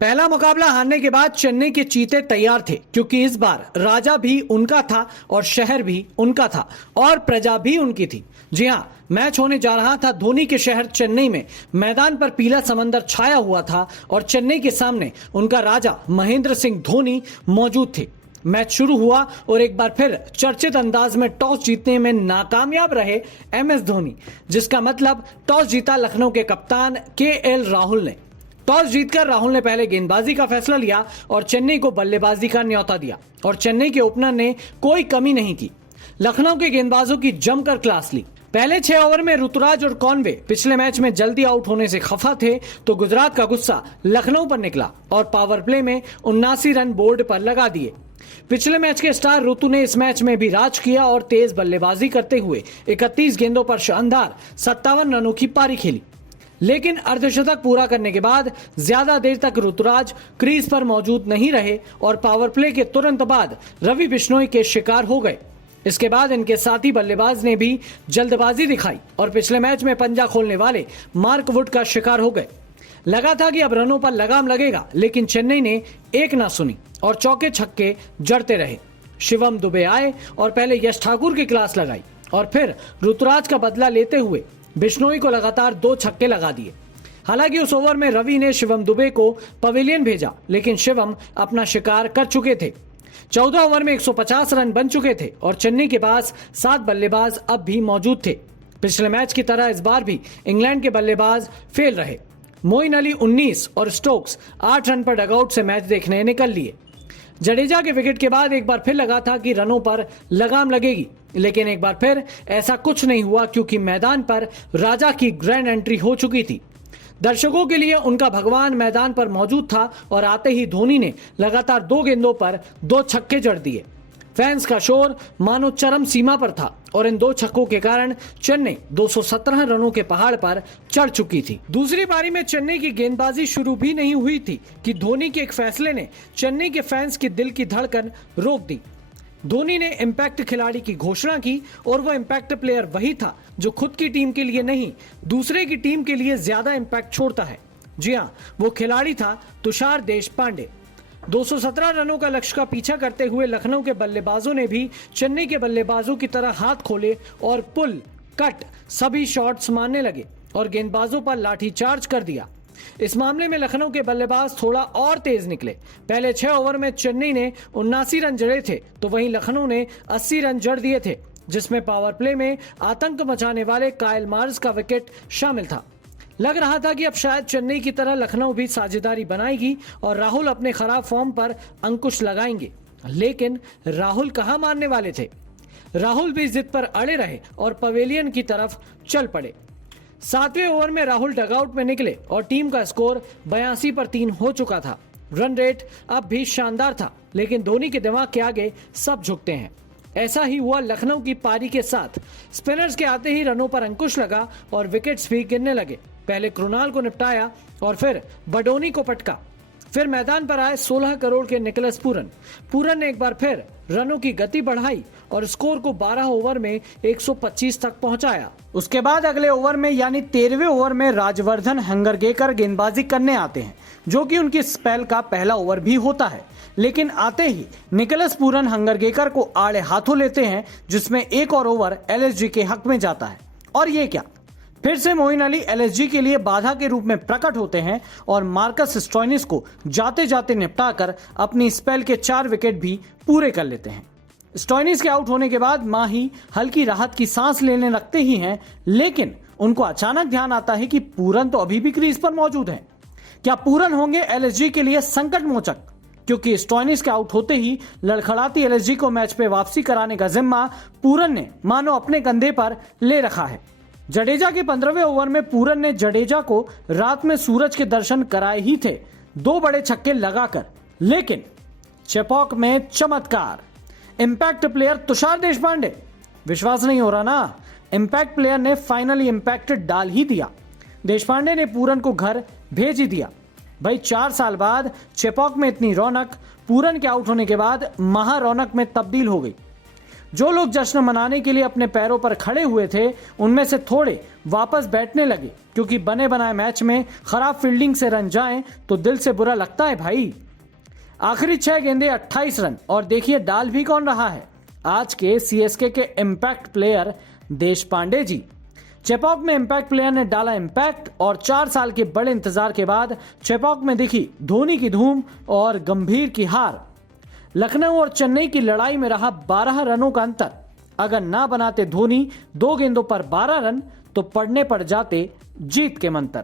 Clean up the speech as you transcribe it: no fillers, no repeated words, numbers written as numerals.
पहला मुकाबला हारने के बाद चेन्नई के चीते तैयार थे, क्योंकि इस बार राजा भी उनका था और शहर भी उनका था और प्रजा भी उनकी थी। जी हां, मैच होने जा रहा था धोनी के शहर चेन्नई में। मैदान पर पीला समंदर छाया हुआ था और चेन्नई के सामने उनका राजा महेंद्र सिंह धोनी मौजूद थे। मैच शुरू हुआ और एक बार फिर चर्चित अंदाज में टॉस जीतने में नाकामयाब रहे MS धोनी, जिसका मतलब टॉस जीता लखनऊ के कप्तान KL राहुल ने। टॉस जीतकर राहुल ने पहले गेंदबाजी का फैसला लिया और चेन्नई को बल्लेबाजी का न्योता दिया और चेन्नई के ओपनर ने कोई कमी नहीं की। लखनऊ के गेंदबाजों की जमकर क्लास ली। पहले 6 ओवर में ऋतुराज और कॉनवे पिछले मैच में जल्दी आउट होने से खफा थे, तो गुजरात का गुस्सा लखनऊ पर निकला और पावर प्ले में 79 रन बोर्ड पर लगा दिए। पिछले मैच के स्टार ऋतु ने इस मैच में भी राज किया और तेज बल्लेबाजी करते हुए 31 गेंदों पर शानदार 57 रनों की पारी खेली। लेकिन अर्धशतक पूरा करने के बाद ज्यादा देर तक ऋतुराज क्रीज पर मौजूद नहीं रहे और पावर प्ले के तुरंत बाद रवि बिश्नोई के शिकार हो गए। इसके बाद इनके साथी बल्लेबाज ने भी जल्दबाजी दिखाई और पिछले मैच में पंजा खोलने वाले मार्क वुड का शिकार हो गए। लगा था कि अब रनों पर लगाम लगेगा, लेकिन चेन्नई ने एक ना सुनी और चौके छक्के जड़ते रहे। शिवम दुबे आए और पहले यश ठाकुर की क्लास लगाई और फिर ऋतुराज का बदला लेते हुए बिश्नोई को लगातार 2 छक्के लगा दिए। हालांकि उस ओवर में रवि ने शिवम दुबे को पवेलियन भेजा, लेकिन शिवम अपना शिकार कर चुके थे। 14 ओवर में 150 रन बन चुके थे और चेन्नई के पास 7 बल्लेबाज अब भी मौजूद थे। पिछले मैच की तरह इस बार भी इंग्लैंड के बल्लेबाज फेल रहे। मोइन अली 19 और स्टोक्स 8 रन पर डगआउट से मैच देखने निकल लिए। जडेजा के विकेट के बाद एक बार फिर लगा था कि रनों पर लगाम लगेगी, लेकिन एक बार फिर ऐसा कुछ नहीं हुआ, क्योंकि मैदान पर राजा की ग्रैंड एंट्री हो चुकी थी। दर्शकों के लिए उनका भगवान मैदान पर मौजूद था और आते ही धोनी ने लगातार 2 गेंदों पर 2 छक्के जड़ दिए। फैंस का शोर मानो चरम सीमा पर था और इन 2 छक्कों के कारण चेन्नई 217 रनों के पहाड़ पर चढ़ चुकी थी। दूसरी पारी में चेन्नई की गेंदबाजी शुरू भी नहीं हुई थी कि धोनी के एक फैसले ने चेन्नई के फैंस की दिल की धड़कन रोक दी। धोनी ने इम्पैक्ट खिलाड़ी की घोषणा की और वो इम्पैक्ट प्लेयर वही था जो खुद की टीम के लिए नहीं, दूसरे की टीम के लिए ज्यादा इम्पैक्ट छोड़ता है। जी हाँ, वो खिलाड़ी था तुषार देशपांडे। 217 रनों का लक्ष्य का पीछा करते हुए लखनऊ के बल्लेबाजों ने भी चेन्नई के बल्लेबाजों की तरह हाथ खोले और पुल कट सभी शॉट्स मारने लगे और गेंदबाजों पर लाठीचार्ज कर दिया। इस मामले में लखनऊ के बल्लेबाज थोड़ा और तेज निकले। पहले 6 ओवर में चेन्नई ने 79 रन जड़े थे, तो वहीं लखनऊ ने 80 रन जड़ दिए थे, जिसमें पावर प्ले में आतंक मचाने वाले कायल मार्स का विकेट शामिल था। लग रहा था कि अब शायद चेन्नई की तरह लखनऊ भी साझेदारी बनाएगी और राहुल अपने खराब फॉर्म पर अंकुश लगाएंगे, लेकिन राहुल कहां मानने वाले थे। राहुल भी जिद पर अड़े रहे और पवेलियन की तरफ चल पड़े। 7वें ओवर में राहुल डगआउट में निकले और टीम का स्कोर 82 पर 3 हो चुका था। रन रेट अब भी शानदार था, लेकिन धोनी के दिमाग के आगे सब झुकते हैं। ऐसा ही हुआ लखनऊ की पारी के साथ। स्पिनर्स के आते ही रनों पर अंकुश लगा और विकेट्स भी गिरने लगे। पहले कृणाल को निपटाया और फिर बडोनी को पटका। फिर मैदान पर आए 16 करोड़ के निकोलस पूरन ने एक बार फिर रनों की गति बढ़ाई और स्कोर को 12 ओवर में 125 तक पहुंचाया। उसके बाद अगले ओवर में यानी 13वें ओवर में राजवर्धन हंगरगेकर गेंदबाजी करने आते हैं, जो कि उनकी स्पेल का पहला ओवर भी होता है। लेकिन आते ही निकोलस पूरन हंगरगेकर को आड़े हाथों लेते हैं, जिसमें एक और ओवर LSG के हक में जाता है। और ये क्या, फिर से मोइन अली LSG के लिए बाधा के रूप में प्रकट होते हैं और मार्कस स्टोइनिस को जाते जाते निपटाकर अपनी स्पेल के 4 विकेट भी पूरे कर लेते हैं। स्टोइनिस के आउट होने के बाद माही हल्की राहत की सांस लेने लगते ही हैं, लेकिन उनको अचानक ध्यान आता है कि पूरन तो अभी भी क्रीज पर मौजूद हैं। क्या पूरन होंगे LSG के लिए संकट मोचक? क्योंकि स्टोइनिस के आउट होते ही लड़खड़ाती LSG को मैच पे वापसी कराने का जिम्मा पूरन ने मानो अपने कंधे पर ले रखा है। जडेजा के 15वें ओवर में पूरन ने जडेजा को रात में सूरज के दर्शन कराए ही थे, 2 बड़े छक्के लगाकर। लेकिन चेपॉक में चमत्कार, इंपैक्ट प्लेयर तुषार देशपांडे। विश्वास नहीं हो रहा ना, इंपैक्ट प्लेयर ने फाइनली इंपैक्ट डाल ही दिया। देशपांडे ने पूरन को घर भेज ही दिया। भाई 4 साल बाद चेपॉक में इतनी रौनक पूरन के आउट होने के बाद महा रौनक में तब्दील हो गई। जो लोग जश्न मनाने के लिए अपने पैरों पर खड़े हुए थे उनमें से थोड़े वापस बैठने लगे, क्योंकि बने बनाए मैच में खराब फील्डिंग से रन जाएं तो दिल से बुरा लगता है भाई। आखिरी 6 गेंदे 28 रन, और देखिए डाल भी कौन रहा है, आज के सीएसके के इम्पैक्ट प्लेयर देश पांडे जी। चेपॉक में इम्पैक्ट प्लेयर ने डाला इम्पैक्ट, और 4 साल के बड़े इंतजार के बाद चेपॉक में दिखी धोनी की धूम और गंभीर की हार। लखनऊ और चेन्नई की लड़ाई में रहा 12 रनों का अंतर। अगर ना बनाते धोनी 2 गेंदों पर 12 रन तो पड़ने पड़ जाते जीत के मंत्र।